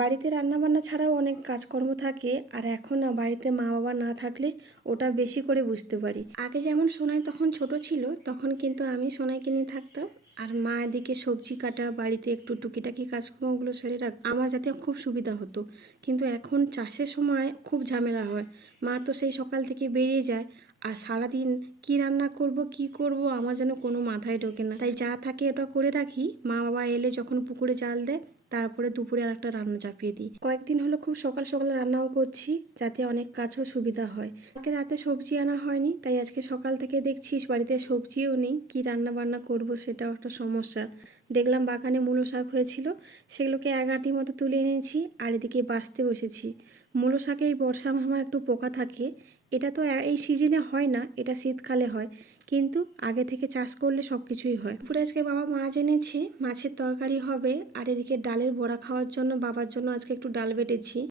বাড়িতে রান্নাবান্না ছাড়াও অনেক কাজকর্ম থাকে, আর এখন না বাড়িতে মা বাবা না থাকলে ওটা বেশি করে বুঝতে পারি। আগে যেমন সোনাই তখন ছোট ছিল, তখন কিন্তু আমি সোনাইকে নিয়ে থাকতাম, আর মা এদিকে সবজি কাটা, বাড়িতে একটু টুকিটাকি কাজকর্মগুলো সেরে রাখ আমার যাতে খুব সুবিধা হতো। কিন্তু এখন চাষের সময় খুব ঝামেলা হয়। মা তো সেই সকাল থেকে বেরিয়ে যায়, আর সারাদিন কি রান্না করব কি করব আমার যেন কোনো মাথায় ঢোকে না। তাই যা থাকে ওটা করে রাখি, মা বাবা এলে যখন পুকুরে জাল দেয় তারপরে দুপুরে আর একটা রান্না চাপিয়ে দিই। কয়েকদিন হলো খুব সকাল সকাল রান্নাও করছি, যাতে অনেক কাজও সুবিধা হয়। আজকে রাতে সবজি আনা হয়নি, তাই আজকে সকাল থেকে দেখছিস বাড়িতে সবজিও নেই, কি রান্না বান্না করব সেটাও একটা সমস্যা। দেখলাম বাগানে মূলো শাক হয়েছিল, সেগুলোকে এক আঁটি মতো তুলে এনেছি, আর এদিকে বাছতে বসেছি। মূলো শাকে এই বর্ষা মামা একটু পোকা থাকে। এটা তো এই সিজনে হয় না, এটা শীতকালে হয়, কিন্তু আগে থেকে চাষ করলে সব কিছুই হয়। দুপুরে আজকে বাবা মাছ এনেছে, মাছের তরকারি হবে, আর এদিকে ডালের বড়া খাওয়ার জন্য বাবার জন্য আজকে একটু ডাল বেটেছি।